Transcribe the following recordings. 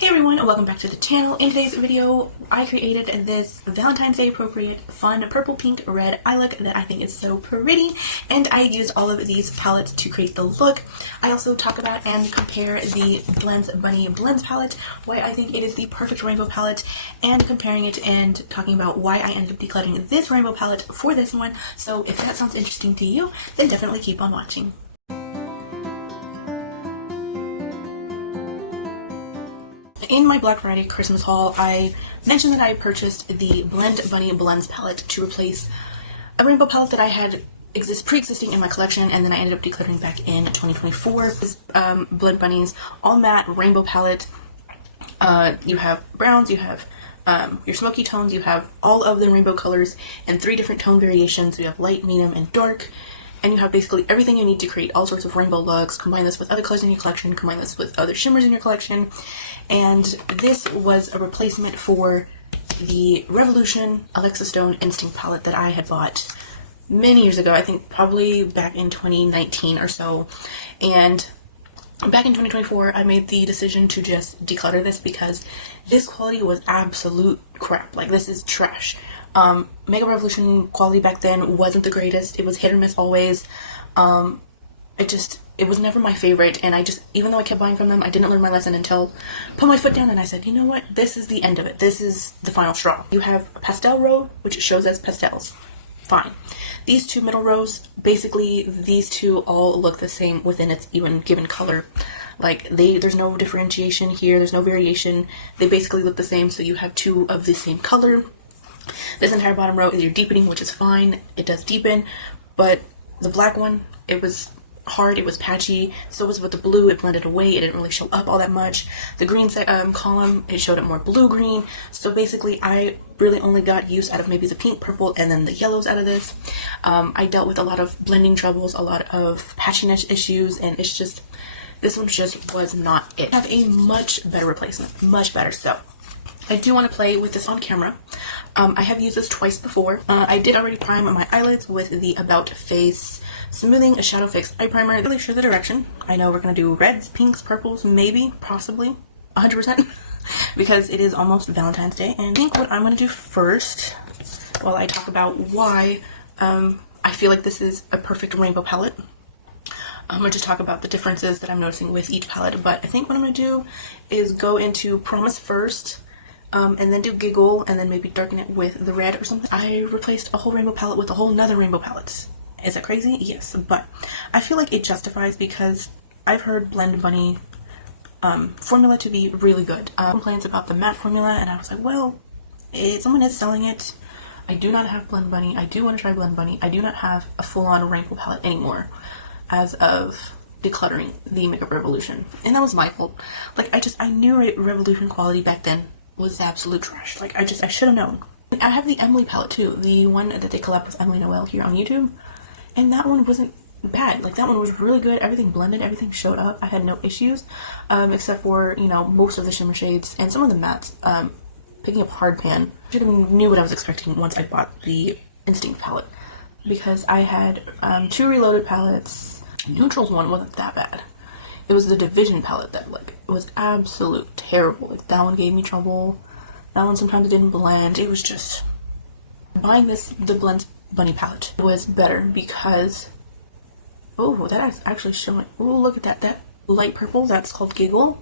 Hey everyone, and welcome back to the channel. In today's video, I created this Valentine's Day appropriate, fun purple, pink, red eye look that I think is so pretty, and I used all of these palettes to create the look. I also talk about and compare the Blends Bunny Blends palette, why I think it is the perfect rainbow palette, and comparing it and talking about why I ended up decluttering this rainbow palette for this one. So if that sounds interesting to you, then definitely keep on watching. In my Black Friday Christmas haul, I mentioned that I purchased the Blend Bunny Blends palette to replace a rainbow palette that I had pre-existing in my collection, and then I ended up decluttering back in 2024. This Blend Bunny's all matte rainbow palette. You have browns, you have your smoky tones, you have all of the rainbow colors in 3 different tone variations. You have light, medium, and dark. And you have basically everything you need to create all sorts of rainbow looks. Combine this with other colors in your collection, combine this with other shimmers in your collection. And this was a replacement for the Revolution Alexa Stone Instinct palette that I had bought many years ago. I think probably back in 2019 or so. And back in 2024, I made the decision to just declutter this because this quality was absolute crap. Like, this is trash. Mega Revolution quality back then wasn't the greatest. It was hit or miss always. It was never my favorite, and even though I kept buying from them, I didn't learn my lesson until I put my foot down and I said, you know what, this is the end of it. This is the final straw. You have a pastel row, which shows as pastels. Fine. These 2 middle rows, basically these 2 all look the same within its even given color. Like, there's no differentiation here, there's no variation. They basically look the same, so you have 2 of the same color. This entire bottom row is your deepening, which is fine. It does deepen, but the black one, it was hard, it was patchy. So was with the blue, it blended away, it didn't really show up all that much. The green column, it showed up more blue-green. So basically, I really only got use out of maybe the pink, purple, and then the yellows out of this. I dealt with a lot of blending troubles, a lot of patchiness issues, and this one just was not it. I have a much better replacement, much better. So I do want to play with this on camera. I have used this twice before. I did already prime my eyelids with the About Face Smoothing a Shadow Fix Eye Primer. I'm really sure the direction. I know we're going to do reds, pinks, purples, maybe, possibly, 100%, because it is almost Valentine's Day. And I think what I'm going to do first, while I talk about why I feel like this is a perfect rainbow palette, I'm going to just talk about the differences that I'm noticing with each palette. But I think what I'm going to do is go into Promise first, and then do Giggle, and then maybe darken it with the red or something. I replaced a whole rainbow palette with a whole nother rainbow palette. Is that crazy? Yes, but I feel like it justifies because I've heard Blend Bunny formula to be really good. Complaints about the matte formula, and I was like, well, someone is selling it. I do not have Blend Bunny. I do want to try Blend Bunny. I do not have a full-on rainbow palette anymore as of decluttering the Makeup Revolution. And that was my fault. Like, I knew Revolution quality back then was absolute trash. Like, I should have known. I have the Emily palette too, the one that they collab with Emily Noel here on YouTube, and that one wasn't bad. Like, that one was really good. Everything blended, everything showed up. I had no issues, except for, you know, most of the shimmer shades and some of the mattes. Picking up hard pan, I should have knew what I was expecting once I bought the Instinct palette, because I had 2 reloaded palettes. Neutrals one wasn't that bad. It was the Division palette that, like, was absolute terrible. Like, that one gave me trouble. That one sometimes didn't blend. It was just... Buying the Blend Bunny palette was better because... Oh, that is actually showing... Oh, look at that. That light purple, that's called Giggle.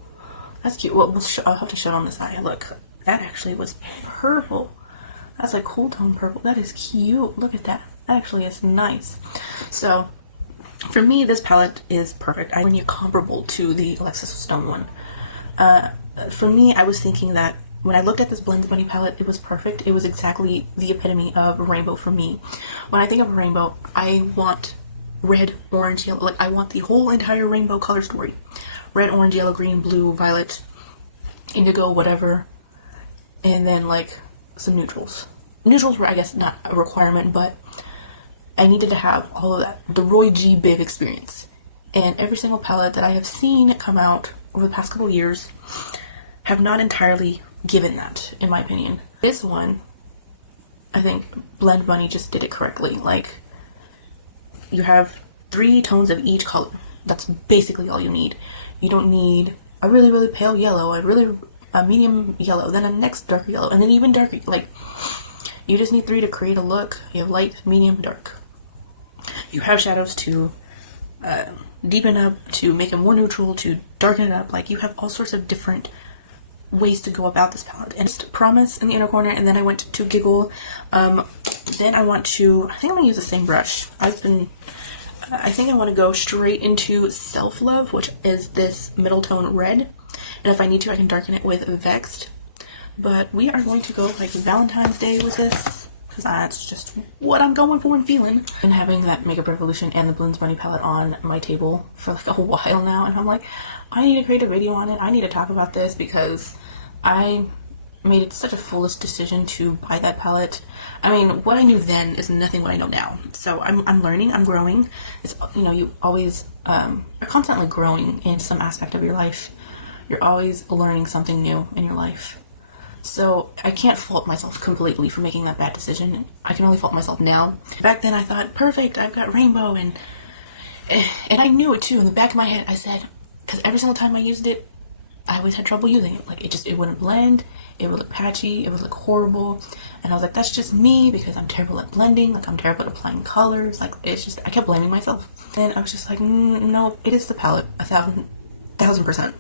That's cute. Well, I'll have to show it on this eye. Look, that actually was purple. That's like cool tone purple. That is cute. Look at that. That actually is nice. So... for me, this palette is perfect. When you're comparable to the Alexa Stone one. For me, I was thinking that when I looked at this Blend Bunny palette, it was perfect. It was exactly the epitome of rainbow for me. When I think of a rainbow, I want red, orange, yellow. Like, I want the whole entire rainbow color story. Red, orange, yellow, green, blue, violet, indigo, whatever. And then, like, some neutrals. Neutrals were, I guess, not a requirement, but I needed to have all of that. The Roy G. Biv experience. And every single palette that I have seen come out over the past couple of years have not entirely given that, in my opinion. This one, I think Blend Bunny just did it correctly. Like, you have 3 tones of each color. That's basically all you need. You don't need a really, really pale yellow, a really a medium yellow, then a next darker yellow, and then even darker. Like, you just need 3 to create a look. You have light, medium, dark. You have shadows to deepen up, to make it more neutral, to darken it up. Like, you have all sorts of different ways to go about this palette. And just Promise in the inner corner, and then I went to Giggle. Then I think I'm gonna use the same brush. I think I want to go straight into Self Love, which is this middle tone red, and if I need to I can darken it with Vexed, but we are going to go like Valentine's Day with this, because that's just what I'm going for and feeling. I've been having that Makeup Revolution and the Bloons Bunny palette on my table for like a while now, and I'm like, I need to create a video on it. I need to talk about this because I made it such a foolish decision to buy that palette. I mean, what I knew then is nothing what I know now. So I'm learning, I'm growing. It's, you know, you always are constantly growing in some aspect of your life. You're always learning something new in your life. So I can't fault myself completely for making that bad decision. I can only fault myself now. Back then I thought, perfect, I've got rainbow, and I knew it too. In the back of my head I said, because every single time I used it, I always had trouble using it. Like, it wouldn't blend, it would look patchy, it would look horrible, and I was like, that's just me, because I'm terrible at blending, like I'm terrible at applying colors. Like, it's just, I kept blaming myself. And I was just like, no, it is the palette, 1,000%.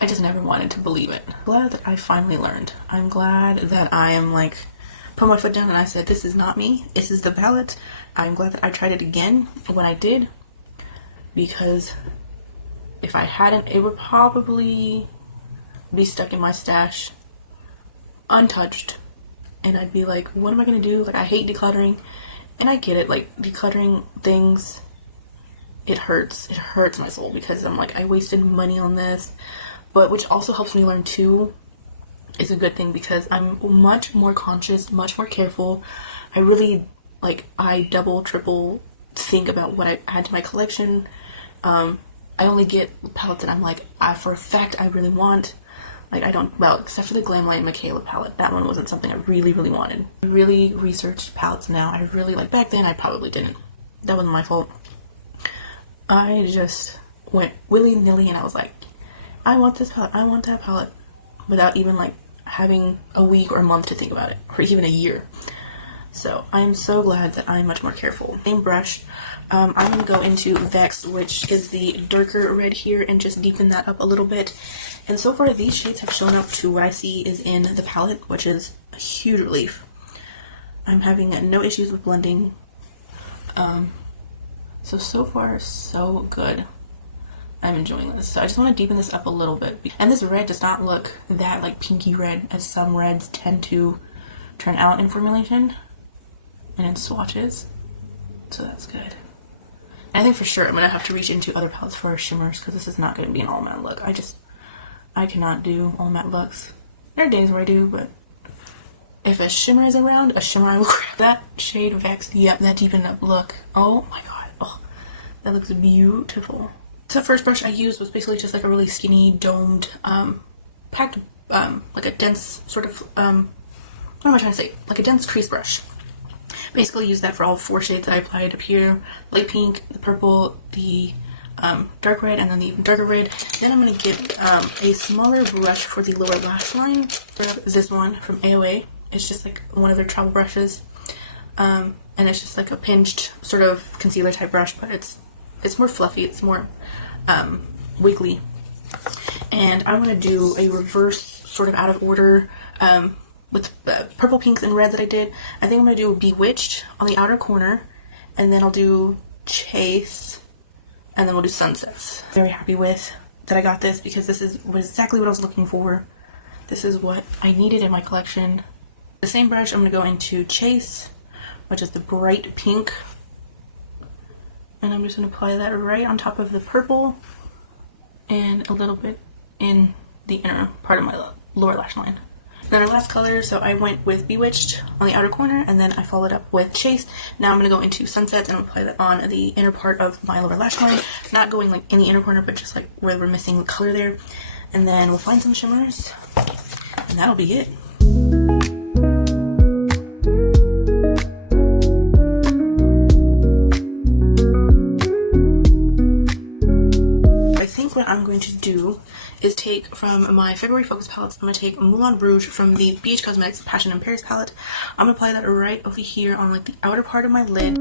I just never wanted to believe it. I'm glad that I finally learned. I'm glad that I am like, put my foot down and I said, this is not me, this is the palette. I'm glad that I tried it again when I did, because if I hadn't, it would probably be stuck in my stash untouched, and I'd be like, what am I gonna do? Like, I hate decluttering, and I get it. Like, decluttering things, it hurts my soul, because I'm like, I wasted money on this. But which also helps me learn too, is a good thing, because I'm much more conscious, much more careful. I really, like, I double, triple think about what I add to my collection. I only get palettes that I'm like, for a fact I really want. Like, I don't, well, except for the Glamlight Michaela palette. That one wasn't something I really, really wanted. I really researched palettes now. I really, like, back then I probably didn't. That wasn't my fault. I just went willy-nilly and I was like, I want this palette, I want that palette, without even, like, having a week or a month to think about it, or even a year. So I'm so glad that I'm much more careful. Same brush. I'm going to go into Vex, which is the darker red here, and just deepen that up a little bit. And so far these shades have shown up to what I see is in the palette, which is a huge relief. I'm having no issues with blending. So far so good. I'm enjoying this. So I just want to deepen this up a little bit. And this red does not look that like pinky red as some reds tend to turn out in formulation and in swatches. So that's good. I think for sure I'm going to have to reach into other palettes for shimmers, because this is not going to be an all matte look. I cannot do all matte looks. There are days where I do, but if a shimmer is around, a shimmer I will grab. That shade Vex, yep, that deepened up look. Oh my god. Oh, that looks beautiful. So the first brush I used was basically just like a really skinny, domed, packed, like a dense sort of, what am I trying to say? Like a dense crease brush. Basically use that for all 4 shades that I applied up here. Light pink, the purple, the dark red, and then the even darker red. Then I'm going to get a smaller brush for the lower lash line. This one from AOA. It's just like one of their travel brushes. And it's just like a pinched sort of concealer type brush, but it's more fluffy, it's more wiggly. And I'm going to do a reverse sort of out of order with purple, pinks, and reds that I did. I think I'm going to do Bewitched on the outer corner, and then I'll do Chase, and then we'll do Sunsets. Very happy with that I got this, because this is exactly what I was looking for. This is what I needed in my collection. The same brush, I'm going to go into Chase, which is the bright pink. And I'm just going to apply that right on top of the purple and a little bit in the inner part of my lower lash line. And then our last color, so I went with Bewitched on the outer corner, and then I followed up with Chase. Now I'm going to go into Sunsets and apply that on the inner part of my lower lash line. Not going like in the inner corner, but just like where we're missing the color there. And then we'll find some shimmers, and that'll be it. What I'm going to do is take from my February Focus palettes, I'm going to take Moulin Rouge from the BH Cosmetics Passion in Paris palette. I'm going to apply that right over here on like the outer part of my lid.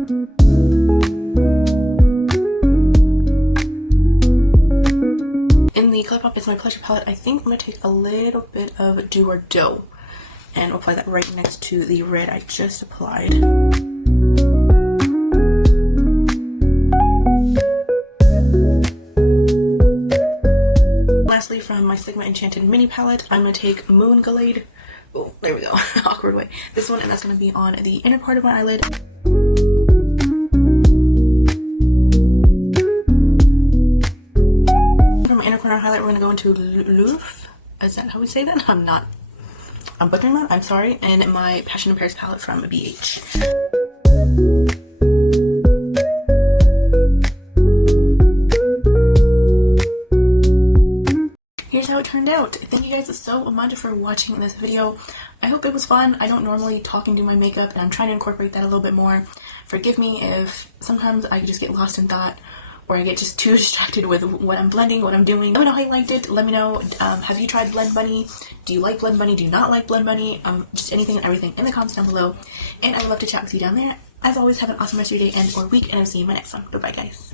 In the ColourPop It's My Pleasure palette, I think I'm going to take a little bit of Do or Dough and apply that right next to the red I just applied. Lastly, from my Sigma Enchanted mini palette, I'm going to take Moon Glade. Oh, there we go. Awkward way. This one, and that's going to be on the inner part of my eyelid. For my inner corner highlight, we're going to go into Louvre. Is that how we say that? I'm butchering that. I'm sorry. And my Passion in Paris palette from BH. Here's how it turned out. Thank you guys so much for watching this video. I hope it was fun. I don't normally talk and do my makeup, and I'm trying to incorporate that a little bit more. Forgive me if sometimes I just get lost in thought, or I get just too distracted with what I'm blending, what I'm doing. Let me know how you liked it. Let me know, have you tried Blend Bunny? Do you like Blend Bunny? Do you not like Blend Bunny? Just anything and everything in the comments down below. And I would love to chat with you down there. As always, have an awesome rest of your day and or week, and I'll see you in my next one. Bye-bye, guys.